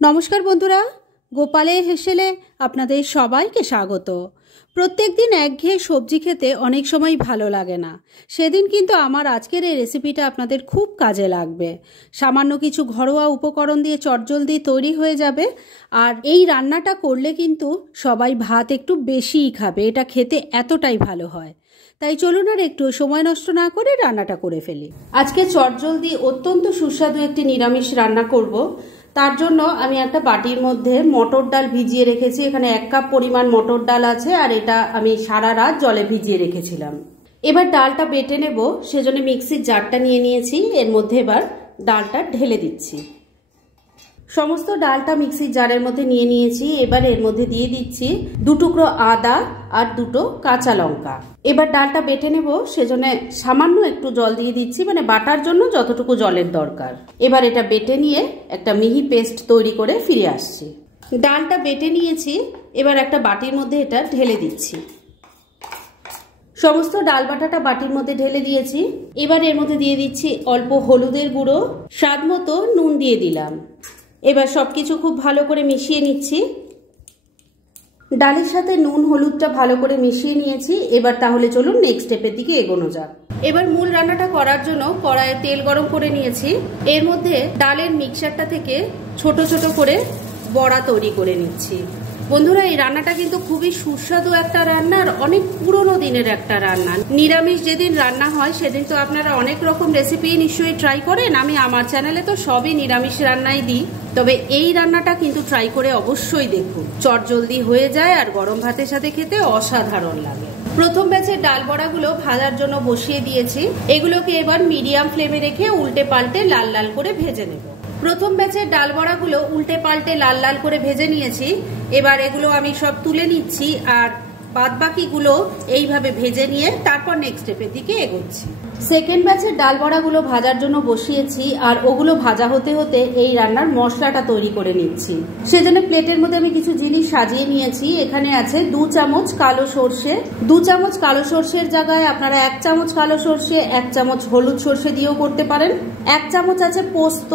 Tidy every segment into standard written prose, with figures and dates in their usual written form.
নমস্কার বন্ধুরা, গোপালের হেসেলে আপনাদের সবাইকে স্বাগত। প্রত্যেক দিন একঘেয়ে সবজি খেতে অনেক সময় ভালো লাগে না। সেদিন কিন্তু আমার আজকের এই রেসিপিটা আপনাদের খুব কাজে লাগবে। সামান্য কিছু ঘরোয়া উপকরণ দিয়ে চটজলদি তৈরি হয়ে যাবে। আর এই রান্নাটা করলে কিন্তু সবাই ভাত একটু বেশিই খাবে, এটা খেতে এতটাই ভালো হয়। তাই চলুন আর একটু সময় নষ্ট না করে রান্নাটা করে ফেলি। আজকে চটজলদি অত্যন্ত সুস্বাদু একটি নিরামিষ রান্না করব। তার জন্য আমি একটা বাটির মধ্যে মটর ডাল ভিজিয়ে রেখেছি। এখানে 1 কাপ পরিমাণ মটর ডাল আছে, আর এটা আমি সারা রাত জলে ভিজিয়ে রেখেছিলাম। এবার ডালটা বেটে নেব, সেজন্য মিক্সির জারটা নিয়ে নিয়েছি। এর মধ্যে এবার ডালটা ঢেলে দিচ্ছি। সমস্ত ডালটা মিক্সির জারের মধ্যে নিয়ে নিয়েছি। এবার এর মধ্যে দিয়ে দিচ্ছি 2 টুকরো আদা আর 2টো কাঁচা লঙ্কা। এবার ডালটা বেটে নেব, সেজন্য সামান্য একটু জল দিয়ে দিচ্ছি, মানে বাটার জন্য যতটুকু জলের দরকার। এবার এটা বেটে নিয়ে একটা মিহি পেস্ট তৈরি করে ফিরে আসছি। ডালটা বেটে নিয়েছি, এবার একটা বাটির মধ্যে এটা ঢেলে দিচ্ছি। সমস্ত ডাল বাটাটা বাটির মধ্যে ঢেলে দিয়েছি। এবার এর মধ্যে দিয়ে দিচ্ছি অল্প হলুদের গুঁড়ো, স্বাদ মতো নুন দিয়ে দিলাম। এবার সবকিছু খুব ভালো করে মিশিয়ে নিচ্ছি। ডালের সাথে নুন হলুদটা ভালো করে মিশিয়ে নিয়েছি। এবার তাহলে চলুন নেক্সট স্টেপের দিকে এগোনো যাক। এবার মূল রান্নাটা করার জন্য কড়াইয়ে তেল গরম করে নিয়েছি। এর মধ্যে ডালের মিক্সচারটা থেকে ছোট ছোট করে বড়া তৈরি করে নিচ্ছি। বন্ধুরা, এই রান্নাটা কিন্তু খুবই সুস্বাদু একটা রান্না, আর অনেক পুরনো দিনের একটা রান্না। নিরামিষ যেদিন রান্না হয় সেদিন তো আপনারা অনেক রকম রেসিপি নিশ্চয়ই ট্রাই করেন। আমি আমার চ্যানেলে তো সবই নিরামিষ রান্নাই দিই, তবে এই রান্নাটা কিন্তু ট্রাই করে অবশ্যই দেখুন। চটজলদি হয়ে যায় আর গরম ভাতের সাথে খেতে অসাধারণ লাগে। প্রথম ব্যাচের ডাল বড়াগুলো ভাজার জন্য বসিয়ে দিয়েছি। এগুলোকে এবার মিডিয়াম ফ্লেমে রেখে উল্টে পাল্টে লাল লাল করে ভেজে নেব। প্রথম ব্যাচের ডাল বড়াগুলো উল্টে পাল্টে লাল লাল করে ভেজে নিয়েছি। এবার এগুলো আমি সব তুলে নিচ্ছি, আর বাদ বাকিগুলো এইভাবে ভেজে নিয়ে তারপর নেক্সট স্টেপের দিকে এগোচ্ছি। সেকেন্ড ব্যাচের ডাল বড়াগুলো ভাজার জন্য বসিয়েছি, আর ওগুলো ভাজা হতে হতে এই রান্নার মশলাটা তৈরি করে নিচ্ছি। সেজন্য প্লেটের মধ্যে আমি কিছু জিনিস সাজিয়ে নিয়েছি। এখানে আছে 2 চামচ কালো সর্ষে। 2 চামচ কালো সর্ষের জায়গায় আপনারা 1 চামচ কালো সর্ষে, 1 চামচ হলুদ সর্ষে দিয়েও করতে পারেন। 1 চামচ আছে পোস্ত,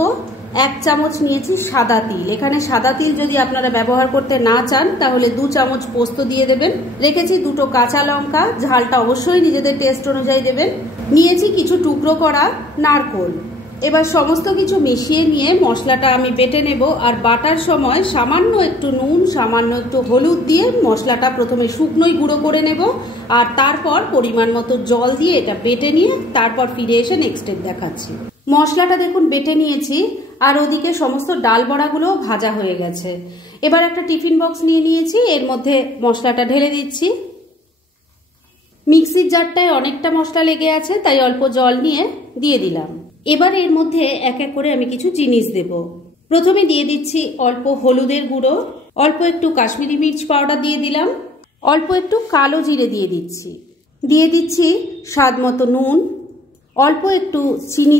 1 চামচ নিয়েছি সাদা তিল। এখানে সাদা তিল যদি আপনারা ব্যবহার করতে না চান তাহলে 2 চামচ পোস্ত দিয়ে দেবেন। রেখেছি 2টো কাঁচা লঙ্কা, ঝালটা অবশ্যই নিজেদের টেস্ট অনুযায়ী দেবেন। নিয়েছি কিছু টুকরো করা নারকোল। এবার সমস্ত কিছু মিশিয়ে নিয়ে মশলাটা আমি বেটে নেব, আর বাটার সময় সামান্য একটু নুন, সামান্য একটু হলুদ দিয়ে মশলাটা প্রথমে শুকনোই গুঁড়ো করে নেব, আর তারপর পরিমাণ মতো জল দিয়ে এটা বেটে নিয়ে তারপর ফিরে এসে নেক্সট স্টেপ দেখাচ্ছি। মশলাটা দেখুন বেটে নিয়েছি, আর ওদিকে সমস্ত ডাল বড়াগুলো ভাজা হয়ে গেছে। এবার একটা টিফিন বক্স নিয়ে নিয়েছি, এর মধ্যে মশলাটা ঢেলে দিচ্ছি। মিক্সির জারটায় অনেকটা মশলা লেগে আছে, তাই অল্প জল নিয়ে দিয়ে দিলাম। এবার এর মধ্যে এক এক করে আমি কিছু জিনিস দেব। প্রথমে দিয়ে দিচ্ছি অল্প হলুদের গুঁড়ো, অল্প একটু কাশ্মীরি মির্চ পাউডার দিয়ে দিলাম, অল্প একটু কালো জিরে দিয়ে দিচ্ছি স্বাদ মতো নুন, অল্প একটু চিনি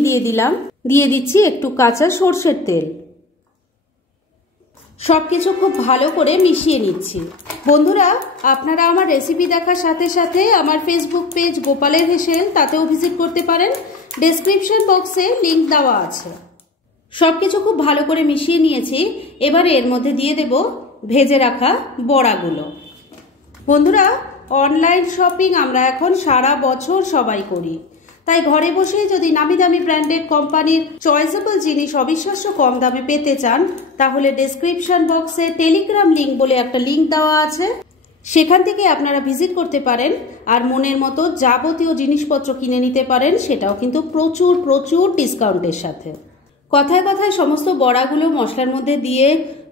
দিয়ে দিচ্ছি একটু কাঁচা সর্ষের তেল। সবকিছু খুব ভালো করে মিশিয়ে নিচ্ছি। বন্ধুরা, আপনারা আমার রেসিপি দেখার সাথে সাথে আমার ফেসবুক পেজ গোপালের হেসেল, তাতেও ভিজিট করতে পারেন। ডেসক্রিপশন বক্সে লিংক দেওয়া আছে। সবকিছু খুব ভালো করে মিশিয়ে নিয়েছি। এবারে এর মধ্যে দিয়ে দেব ভেজে রাখা বড়াগুলো। বন্ধুরা, অনলাইন শপিং আমরা এখন সারা বছর সবাই করি, তাই ঘরে বসেই যদি নামি দামি ব্র্যান্ডেড কোম্পানির চয়েসেবল জিনিস অবিশ্বাস্য কম দামে পেতে চান, তাহলে ডেসক্রিপশন বক্সে টেলিগ্রাম লিংক বলে একটা লিংক দেওয়া আছে, সেখান থেকে আপনারা ভিজিট করতে পারেন আর মনের মতো যাবতীয় জিনিসপত্র কিনে নিতে পারেন, সেটাও কিন্তু প্রচুর প্রচুর ডিসকাউন্টের সাথে। কথায় কথায় সমস্ত বড়াগুলো মশলার মধ্যে দিয়ে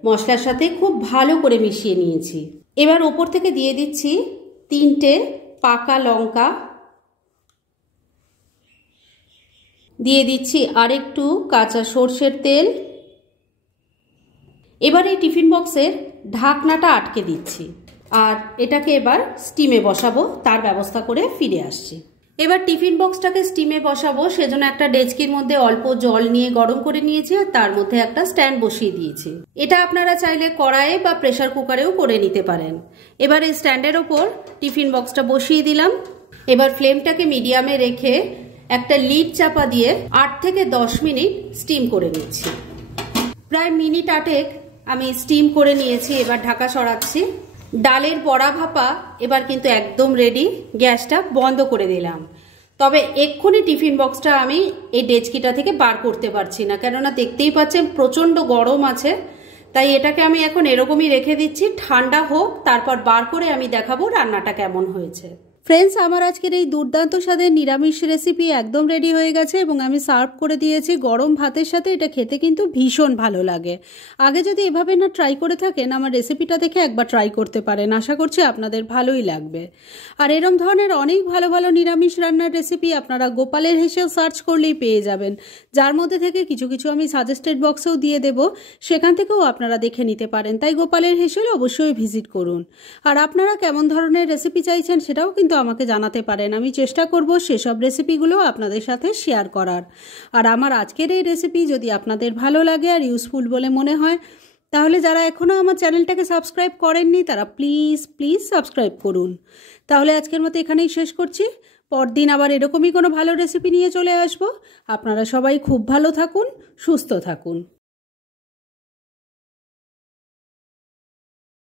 মশলার সাথে খুব ভালো করে মিশিয়ে নিয়েছি। এবার ওপর থেকে দিয়ে দিচ্ছি 3টে পাকা লঙ্কা, দিয়ে দিচ্ছি আরেকটু কাঁচা সর্ষের তেল। এবার এই টিফিন বক্সের ঢাকনাটা আটকে দিচ্ছি, আর এটাকে এবার স্টিমে বসাবো। তার ব্যবস্থা করে ফিরে আসছি। এবার টিফিন বক্সটাকে স্টিমে বসাবো, সেজন্য একটা ডেচকির মধ্যে অল্প জল নিয়ে গরম করে নিয়েছি, আর তার মধ্যে একটা স্ট্যান্ড বসিয়ে দিয়েছি। এটা আপনারা চাইলে কড়াইয়ে বা প্রেসার কুকারেও করে নিতে পারেন। এবার এই স্ট্যান্ডের ওপর টিফিন বক্সটা বসিয়ে দিলাম। এবার ফ্লেমটাকে মিডিয়ামে রেখে একটা লিড চাপা দিয়ে 8 থেকে 10 মিনিট স্টিম করে নিচ্ছি। প্রায় মিনিট 8 আমি স্টিম করে নিয়েছি, এবার ঢাকা সরাচ্ছি। ডালের বড়া ভাপা এবার কিন্তু একদম রেডি। গ্যাসটা বন্ধ করে দিলাম। তবে এক্ষুনি টিফিন বক্সটা আমি এই ডেচকিটা থেকে বার করতে পারছি না, কেননা দেখতেই পাচ্ছেন প্রচণ্ড গরম আছে। তাই এটাকে আমি এখন এরকমই রেখে দিচ্ছি, ঠান্ডা হোক, তারপর বার করে আমি দেখাবো রান্নাটা কেমন হয়েছে। ফ্রেন্ডস, আমার আজকের এই দুর্দান্ত স্বাদের নিরামিষ রেসিপি একদম রেডি হয়ে গেছে এবং আমি সার্ভ করে দিয়েছি গরম ভাতের সাথে। এটা খেতে কিন্তু ভীষণ ভালো লাগে। আগে যদি এভাবে না ট্রাই করে থাকেন, আমার রেসিপিটা দেখে একবার ট্রাই করতে পারেন, আশা করছি আপনাদের ভালোই লাগবে। আর এরম ধরনের অনেক ভালো ভালো নিরামিষ রান্নার রেসিপি আপনারা গোপালের হেসেল সার্চ করলেই পেয়ে যাবেন, যার মধ্যে থেকে কিছু কিছু আমি সাজেস্টেড বক্সেও দিয়ে দেব, সেখান থেকেও আপনারা দেখে নিতে পারেন। তাই গোপালের হেসেল অবশ্যই ভিজিট করুন। আর আপনারা কেমন ধরনের রেসিপি চাইছেন সেটাও কিন্তু আমাকে জানাতে পারেন। আমি চেষ্টা করব সেসব রেসিপিগুলো আপনাদের সাথে শেয়ার করার। আর আমার আজকের এই রেসিপি যদি আপনাদের ভালো লাগে আর ইউজফুল বলে মনে হয়, তাহলে যারা এখনও আমার চ্যানেলটাকে সাবস্ক্রাইব করেননি তারা প্লিজ প্লিজ সাবস্ক্রাইব করুন। তাহলে আজকের মতো এখানেই শেষ করছি। পরদিন আবার এরকমই কোনো ভালো রেসিপি নিয়ে চলে আসব। আপনারা সবাই খুব ভালো থাকুন, সুস্থ থাকুন।